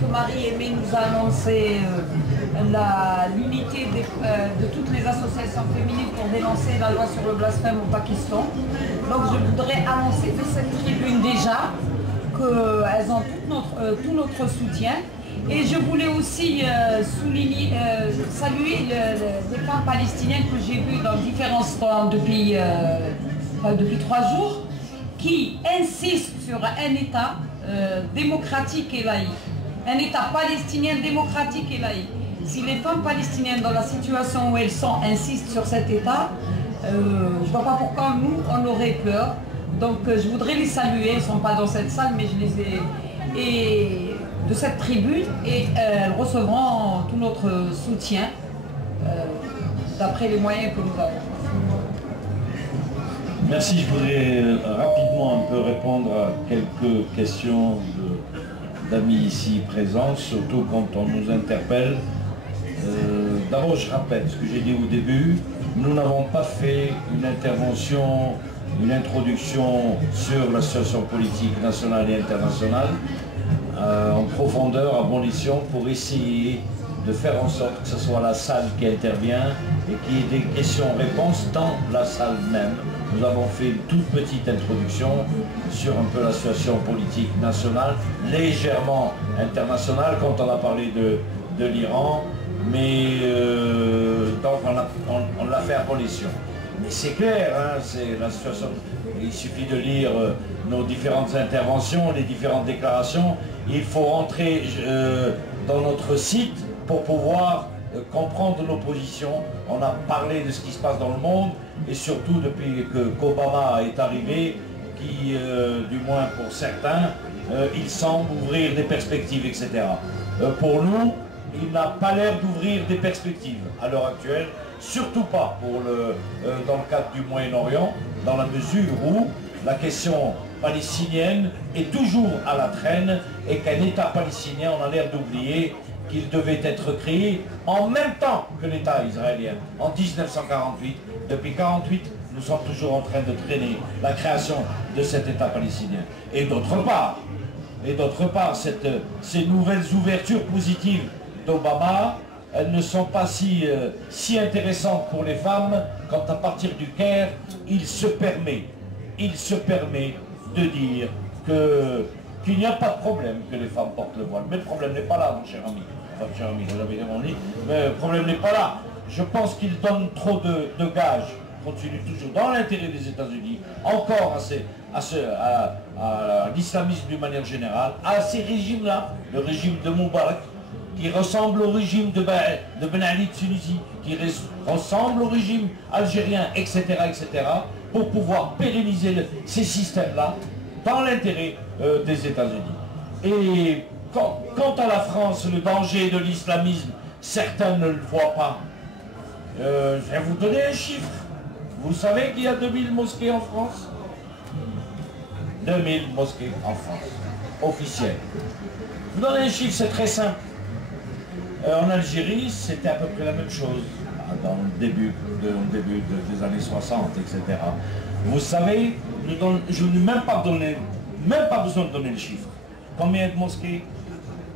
que Marie-Aimée nous a annoncé l'unité de toutes les associations féminines pour dénoncer la loi sur le blasphème au Pakistan. Donc je voudrais annoncer de cette tribune déjà qu'elles ont tout notre soutien. Et je voulais aussi saluer les femmes palestiniennes que j'ai vues dans différents stands depuis 3 jours, qui insistent sur un État démocratique et laïque. Un État palestinien démocratique et laïque. Si les femmes palestiniennes, dans la situation où elles sont, insistent sur cet État, je ne vois pas pourquoi nous, on aurait peur. Donc je voudrais les saluer, elles ne sont pas dans cette salle, mais je les ai... de cette tribune, et elles recevront tout notre soutien d'après les moyens que nous avons. Merci, je voudrais rapidement un peu répondre à quelques questions d'amis ici présents, surtout quand on nous interpelle. D'abord, je rappelle ce que j'ai dit au début, nous n'avons pas fait une intervention, une introduction sur la situation politique nationale et internationale en profondeur, à bon escient, pour essayer de faire en sorte que ce soit la salle qui intervient et qu'il y ait des questions-réponses dans la salle même. Nous avons fait une toute petite introduction sur un peu la situation politique nationale, légèrement internationale quand on a parlé de l'Iran, mais donc on l'a fait à bon escient. Mais c'est clair, hein, c'est la situation. Il suffit de lire nos différentes interventions, les différentes déclarations. Il faut rentrer dans notre site pour pouvoir comprendre nos positions. On a parlé de ce qui se passe dans le monde, et surtout depuis qu'Obama est arrivé, qui, du moins pour certains, il semble ouvrir des perspectives, etc. Pour nous, il n'a pas l'air d'ouvrir des perspectives à l'heure actuelle, surtout pas dans le cadre du Moyen-Orient, dans la mesure où la question palestinienne est toujours à la traîne et qu'un État palestinien, on a l'air d'oublier qu'il devait être créé en même temps que l'État israélien, en 1948. Depuis 1948, nous sommes toujours en train de traîner la création de cet État palestinien. Et d'autre part, ces nouvelles ouvertures positives d'Obama, elles ne sont pas si intéressantes pour les femmes quand à partir du Caire, il se permet de dire qu'il n'y a pas de problème que les femmes portent le voile. Mais le problème n'est pas là, mon cher ami. Enfin, cher ami, vous l'avez demandé, mais le problème n'est pas là. Je pense qu'il donne trop de gages, continue toujours dans l'intérêt des États-Unis, encore à l'islamisme d'une manière générale, à ces régimes-là, le régime de Moubarak, qui ressemble au régime de Ben Ali de Tunisie, qui ressemble au régime algérien, etc., pour pouvoir pérenniser ces systèmes-là dans l'intérêt des États-Unis. Et quant à la France, le danger de l'islamisme, certains ne le voient pas. Je vais vous donner un chiffre. Vous savez qu'il y a 2000 mosquées en France? 2000 mosquées en France, officielles. Je vous donne un chiffre, c'est très simple. En Algérie, c'était à peu près la même chose, dans le début des années 60, etc. Vous savez, je n'ai même pas besoin de donner le chiffre. Combien de mosquées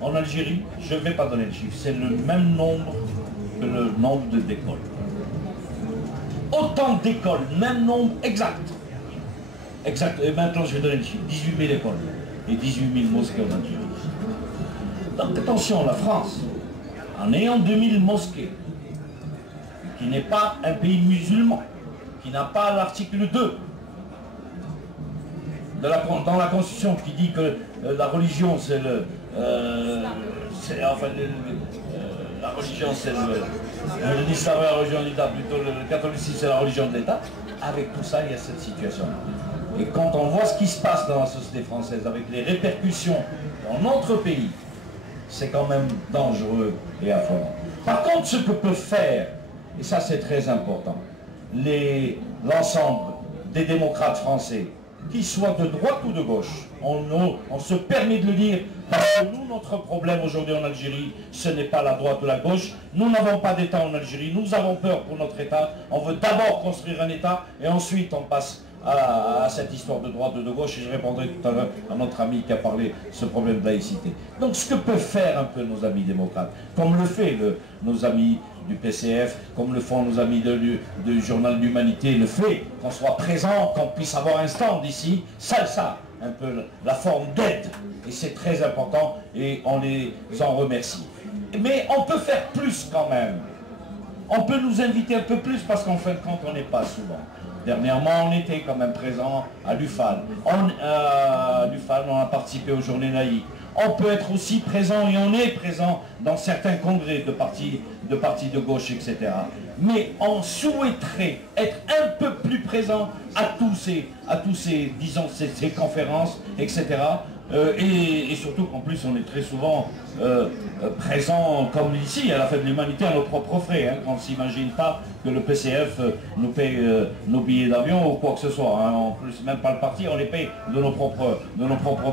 en Algérie? Je ne vais pas donner le chiffre. C'est le même nombre que le nombre d'écoles. Autant d'écoles, même nombre exact. Exact. Et maintenant, je vais donner le chiffre. 18 000 écoles et 18 000 mosquées en Algérie. Donc attention, la France, en ayant 2000 mosquées, qui n'est pas un pays musulman, qui n'a pas l'article 2 dans la Constitution qui dit que la religion c'est la religion c'est l'islam est la religion de l'État, plutôt le catholicisme c'est la religion de l'État. Avec tout ça, il y a cette situation. Et quand on voit ce qui se passe dans la société française, avec les répercussions dans notre pays, c'est quand même dangereux et affolant. Par contre, ce que peuvent faire, et ça c'est très important, l'ensemble des démocrates français, qu'ils soient de droite ou de gauche, on se permet de le dire, parce que nous, notre problème aujourd'hui en Algérie, ce n'est pas la droite ou la gauche. Nous n'avons pas d'État en Algérie, nous avons peur pour notre État. On veut d'abord construire un État, et ensuite on passe à cette histoire de droite ou de gauche, et je répondrai tout à l'heure à notre ami qui a parlé de ce problème de laïcité. Donc ce que peuvent faire un peu nos amis démocrates, comme le fait nos amis du PCF, comme le font nos amis du Journal de l'Humanité, le fait qu'on soit présent, qu'on puisse avoir un stand ici, ça, un peu la forme d'aide, et c'est très important, et on les en remercie. Mais on peut faire plus quand même. On peut nous inviter un peu plus parce qu'en fin de compte, on n'est pas souvent. Dernièrement, on était quand même présent à l'UFAL. On a participé aux journées laïques. On peut être aussi présent, et on est présent dans certains congrès de partis de gauche, etc. Mais on souhaiterait être un peu plus présent à tous ces disons, ces conférences, etc. Et surtout qu'en plus on est très souvent présent, comme ici, à la Fête de l'Humanité, à nos propres frais. Hein, on ne s'imagine pas que le PCF nous paye nos billets d'avion ou quoi que ce soit. Hein. En plus, même pas le parti, on les paye de nos propres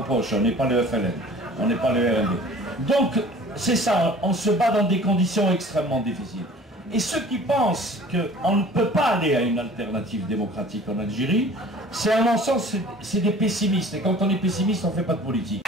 poches. On n'est pas le FLN, on n'est pas le RND. Donc, c'est ça, on se bat dans des conditions extrêmement difficiles. Et ceux qui pensent qu'on ne peut pas aller à une alternative démocratique en Algérie, c'est à mon sens, c'est des pessimistes. Et quand on est pessimiste, on ne fait pas de politique.